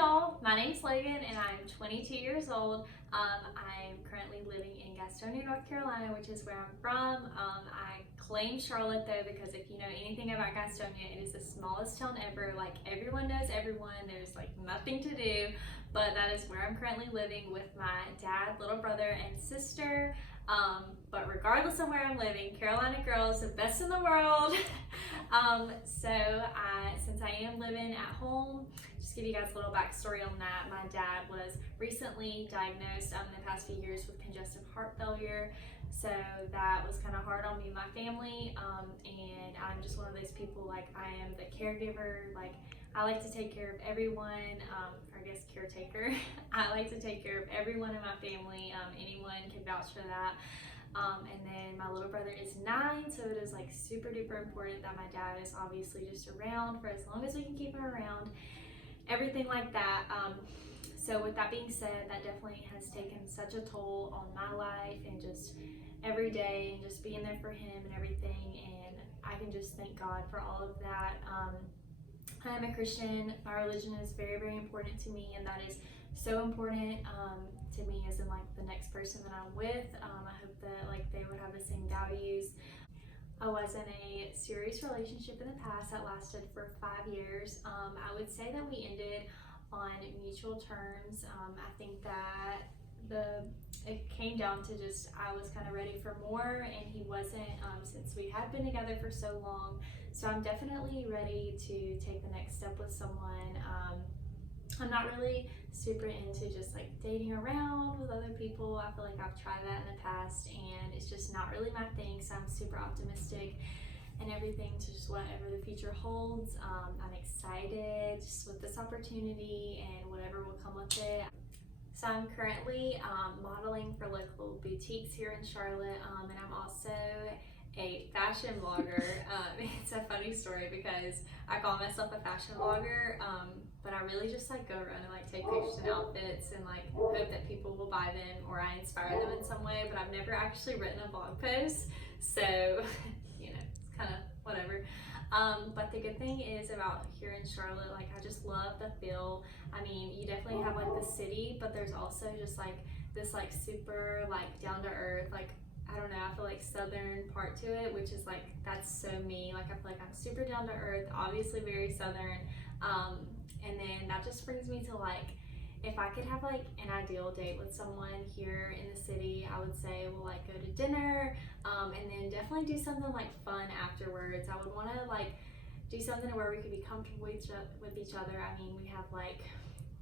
y'all, my name's Logan and I'm 22 years old. I'm currently living in Gastonia, North Carolina, which is where I'm from. I claim Charlotte though because if you know anything about Gastonia, it is the smallest town ever. Like everyone knows everyone, there's like nothing to do, but that is where I'm currently living with my dad, little brother, and sister. But regardless of where I'm living, Carolina girls, the best in the world. Since I am living at home, just give you guys a little backstory on that. My dad was recently diagnosed in the past few years with congestive heart failure. So that was kind of hard on me and my family. And I'm just one of those people, like I am the caregiver. Like I like to take care of everyone, I guess caretaker. I like to take care of everyone in my family. Anyone can vouch for that. And then my little brother is 9, so it is like super duper important that my dad is obviously just around for as long as we can keep him around, everything like that. So with that being said, that definitely has taken such a toll on my life and just every day and just being there for him and everything, and I can just thank God for all of that. I am a Christian. My religion is very, very important to me, and that is so important to me as in like the next person that I'm with. I hope that like they would have the same values. I was in a serious relationship in the past that lasted for 5 years. I would say that we ended on mutual terms. I think that it came down to just I was kind of ready for more and he wasn't, since we had been together for so long. So I'm definitely ready to take the next step with someone. I'm not really super into just like dating around with other people. I feel like I've tried that in the past and it's just not really my thing. So I'm super optimistic and everything to just whatever the future holds. I'm excited just with this opportunity and whatever will come with it. So I'm currently modeling for local boutiques here in Charlotte, and I'm also a fashion blogger. It's a funny story because I call myself a fashion blogger, but I really just like go around and like take pictures and outfits and like hope that people will buy them or I inspire them in some way, but I've never actually written a blog post, so you know, it's kind of whatever. But the good thing is about here in Charlotte, like I just love the feel. I mean, you definitely have like the city, but there's also just like this like super like down to earth, like I don't know, I feel like southern part to it, which is like that's so me. Like I feel like I'm super down to earth, obviously very southern. And then that just brings me to like, if I could have like an ideal date with someone here in the city, I would say we'll like go to dinner, and then definitely do something like fun afterwards. I would want to like do something where we could be comfortable with each other. I mean, we have like,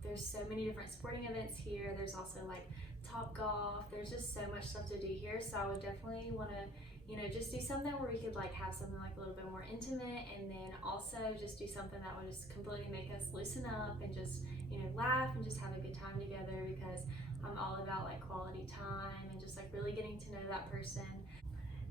there's so many different sporting events here. There's also like Top Golf. There's just so much stuff to do here. So I would definitely want to, you know, just do something where we could like have something like a little bit more intimate, and then also just do something that would just completely make us loosen up and just, you know, laugh and just have a good time together, because I'm all about like quality time and just like really getting to know that person.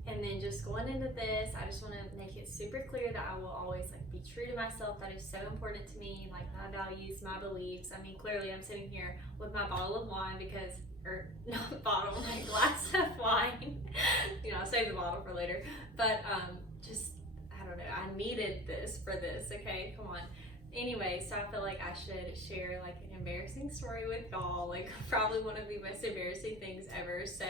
And then just going into this, I just want to make it super clear that I will always like be true to myself. That is so important to me, like my values, my beliefs. I mean, clearly I'm sitting here with my bottle of wine because, or not bottle, my glass of wine. You know, I'll save the bottle for later. But just, I don't know, I needed this for this, okay? Come on. Anyway, so I feel like I should share like an embarrassing story with y'all, like probably one of the most embarrassing things ever. So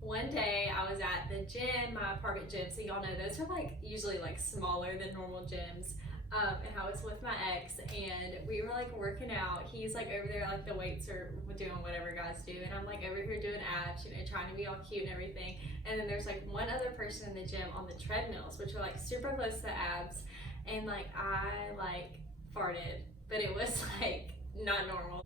one day I was at the gym, my apartment gym, so y'all know those are like usually like smaller than normal gyms. And I was with my ex and we were like working out. He's like over there, like the weights are doing whatever guys do, and I'm like over here doing abs, you know, trying to be all cute and everything. And then there's like one other person in the gym on the treadmills, which are like super close to the abs, and like I like farted, but it was like not normal.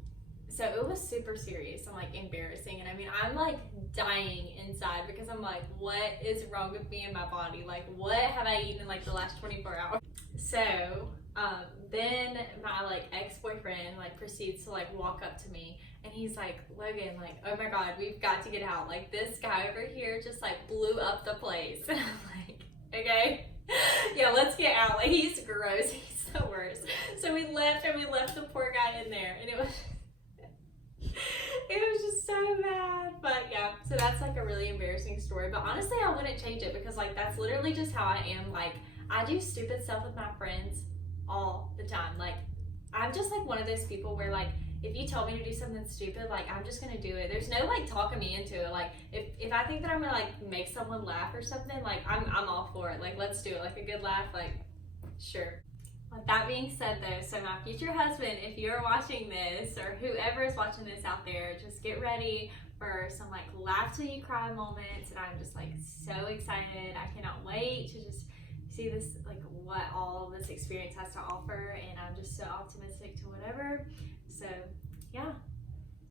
So it was super serious and like embarrassing, and I mean I'm like dying inside because I'm like, what is wrong with me and my body? Like what have I eaten in like the last 24 hours? So then my like ex-boyfriend like proceeds to like walk up to me and he's like, Logan, like, oh my god, we've got to get out. Like this guy over here just like blew up the place. And I'm like, okay, yeah, let's get out. Like he's gross, he's the worst. So we left the poor guy in there, and it was just so bad. But yeah, so that's like a really embarrassing story, but honestly I wouldn't change it because like that's literally just how I am. Like I do stupid stuff with my friends all the time. Like I'm just like one of those people where like if you tell me to do something stupid, like I'm just gonna do it. There's no like talking me into it. Like if I think that I'm gonna like make someone laugh or something, like I'm all for it. Like let's do it. Like a good laugh, like sure. With that being said though, so my future husband, if you're watching this or whoever is watching this out there, just get ready for some like laugh till you cry moments, and I'm just like so excited. I cannot wait to just see this, like what all this experience has to offer, and I'm just so optimistic to whatever. So yeah,